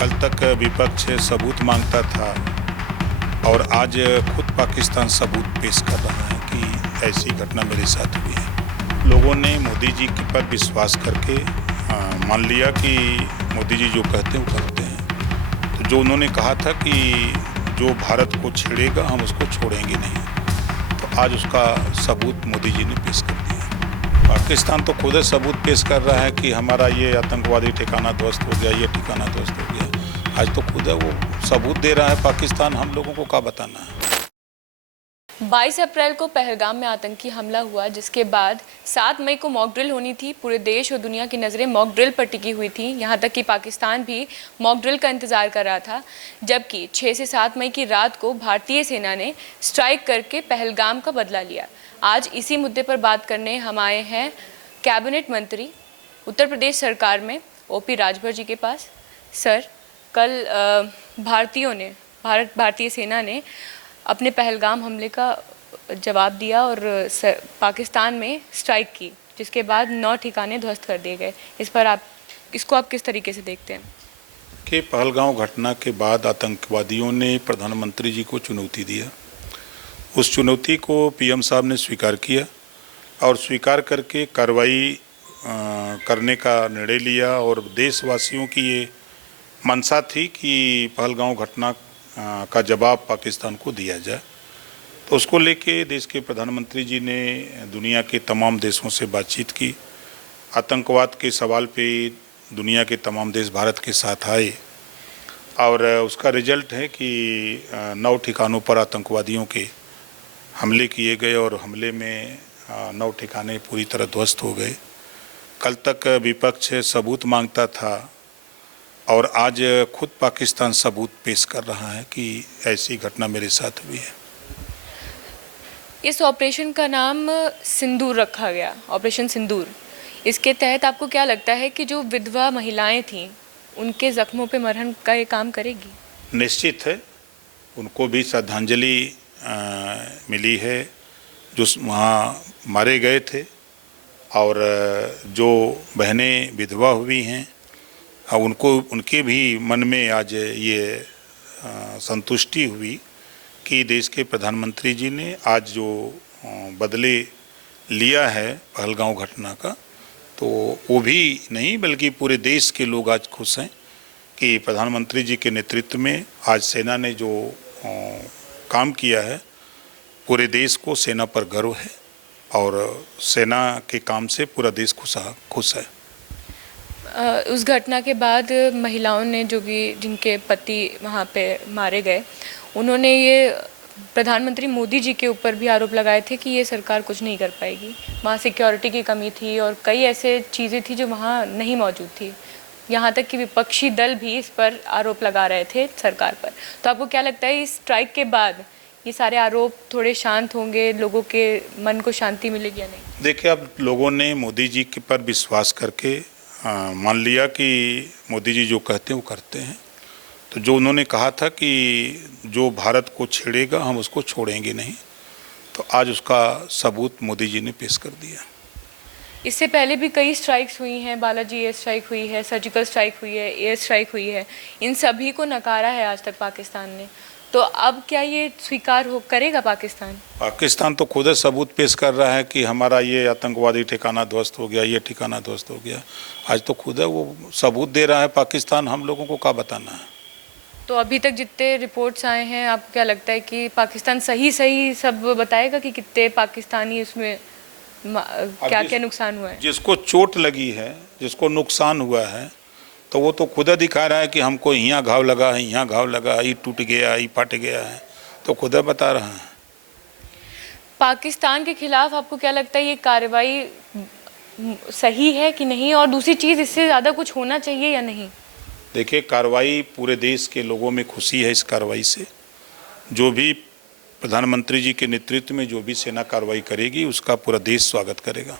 कल तक विपक्ष सबूत मांगता था और आज खुद पाकिस्तान सबूत पेश कर रहा है कि ऐसी घटना मेरे साथ हुई है। लोगों ने मोदी जी पर विश्वास करके मान लिया कि मोदी जी जो कहते हैं वो करते हैं। तो जो उन्होंने कहा था कि जो भारत को छेड़ेगा हम उसको छोड़ेंगे नहीं, तो आज उसका सबूत मोदी जी ने पेश कर दिया। पाकिस्तान तो खुद सबूत पेश कर रहा है कि हमारा ये आतंकवादी ठिकाना ध्वस्त हो गया, ये ठिकाना ध्वस्त हो गया। आज तो खुद वो सबूत दे रहा है पाकिस्तान, हम लोगों को क्या बताना है। 22 अप्रैल को पहलगाम में आतंकी हमला हुआ, जिसके बाद 7 मई को मॉक ड्रिल होनी थी। पूरे देश और दुनिया की नज़रें मॉक ड्रिल पर टिकी हुई थी। यहाँ तक कि पाकिस्तान भी मॉक ड्रिल का इंतजार कर रहा था, जबकि 6 से 7 मई की रात को भारतीय सेना ने स्ट्राइक करके पहलगाम का बदला लिया। आज इसी मुद्दे पर बात करने हम आए हैं कैबिनेट मंत्री उत्तर प्रदेश सरकार में ओपी राजभर जी के पास। सर, कल भारतीय सेना ने अपने पहलगाम हमले का जवाब दिया और पाकिस्तान में स्ट्राइक की, जिसके बाद 9 ठिकाने ध्वस्त कर दिए गए। इस पर इसको आप किस तरीके से देखते हैं? कि पहलगाम घटना के बाद आतंकवादियों ने प्रधानमंत्री जी को चुनौती दिया। उस चुनौती को पीएम साहब ने स्वीकार किया और स्वीकार करके कार्रवाई करने का निर्णय लिया। और देशवासियों की ये मंशा थी कि पहलगाम घटना का जवाब पाकिस्तान को दिया जाए। तो उसको लेके देश के प्रधानमंत्री जी ने दुनिया के तमाम देशों से बातचीत की। आतंकवाद के सवाल पे दुनिया के तमाम देश भारत के साथ आए और उसका रिजल्ट है कि 9 ठिकानों पर आतंकवादियों के हमले किए गए और हमले में 9 ठिकाने पूरी तरह ध्वस्त हो गए। कल तक विपक्ष सबूत मांगता था और आज खुद पाकिस्तान सबूत पेश कर रहा है कि ऐसी घटना मेरे साथ हुई है। इस ऑपरेशन का नाम सिंदूर रखा गया, ऑपरेशन सिंदूर। इसके तहत आपको क्या लगता है कि जो विधवा महिलाएं थीं, उनके जख्मों पे मरहम का ये काम करेगी? निश्चित है, उनको भी श्रद्धांजलि मिली है जो वहाँ मारे गए थे। और जो बहनें विधवा हुई हैं उनके भी मन में आज ये संतुष्टि हुई कि देश के प्रधानमंत्री जी ने आज जो बदले लिया है पहलगाम घटना का, तो वो भी नहीं बल्कि पूरे देश के लोग आज खुश हैं कि प्रधानमंत्री जी के नेतृत्व में आज सेना ने जो काम किया है, पूरे देश को सेना पर गर्व है और सेना के काम से पूरा देश खुश है। उस घटना के बाद महिलाओं ने जिनके पति वहाँ पे मारे गए, उन्होंने ये प्रधानमंत्री मोदी जी के ऊपर भी आरोप लगाए थे कि ये सरकार कुछ नहीं कर पाएगी। वहाँ सिक्योरिटी की कमी थी और कई ऐसे चीज़ें थी जो वहाँ नहीं मौजूद थी। यहाँ तक कि विपक्षी दल भी इस पर आरोप लगा रहे थे सरकार पर। तो आपको क्या लगता है इस स्ट्राइक के बाद ये सारे आरोप थोड़े शांत होंगे, लोगों के मन को शांति मिलेगी या नहीं? देखिए, अब लोगों ने मोदी जी के पर विश्वास करके मान लिया कि मोदी जी जो कहते हैं वो करते हैं। तो जो उन्होंने कहा था कि जो भारत को छेड़ेगा हम उसको छोड़ेंगे नहीं, तो आज उसका सबूत मोदी जी ने पेश कर दिया। इससे पहले भी कई स्ट्राइक्स हुई हैं, बालाजी एयर स्ट्राइक हुई है, सर्जिकल स्ट्राइक हुई है, एयर स्ट्राइक हुई है। इन सभी को नकारा है आज तक पाकिस्तान ने। तो अब क्या ये स्वीकार करेगा पाकिस्तान? पाकिस्तान तो खुद सबूत पेश कर रहा है कि हमारा ये आतंकवादी ठिकाना ध्वस्त हो गया, ये ठिकाना ध्वस्त हो गया। आज तो खुद वो सबूत दे रहा है पाकिस्तान, हम लोगों को क्या बताना है। तो अभी तक जितने रिपोर्ट्स आए हैं, आपको क्या लगता है कि पाकिस्तान सही सब बताएगा कि कितने पाकिस्तानी इसमें क्या क्या नुकसान हुआ है? जिसको चोट लगी है, जिसको नुकसान हुआ है, तो वो तो खुद दिखा रहा है कि हमको यहाँ घाव लगा है, यहाँ घाव लगा, ये टूट गया, ये फट गया है, तो खुद बता रहा है। पाकिस्तान के खिलाफ आपको क्या लगता है ये कार्रवाई सही है कि नहीं, और दूसरी चीज़ इससे ज़्यादा कुछ होना चाहिए या नहीं? देखिए, कार्रवाई पूरे देश के लोगों में खुशी है इस कार्रवाई से। जो भी प्रधानमंत्री जी के नेतृत्व में जो भी सेना कार्रवाई करेगी उसका पूरा देश स्वागत करेगा।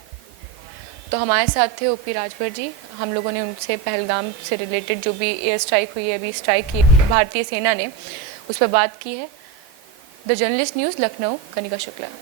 तो हमारे साथ थे ओपी राजभर जी। हम लोगों ने उनसे पहलगाम से रिलेटेड जो भी एयर स्ट्राइक हुई है, अभी स्ट्राइक की भारतीय सेना ने, उस पर बात की है। The journalist news, Lucknow, Kanika Shukla.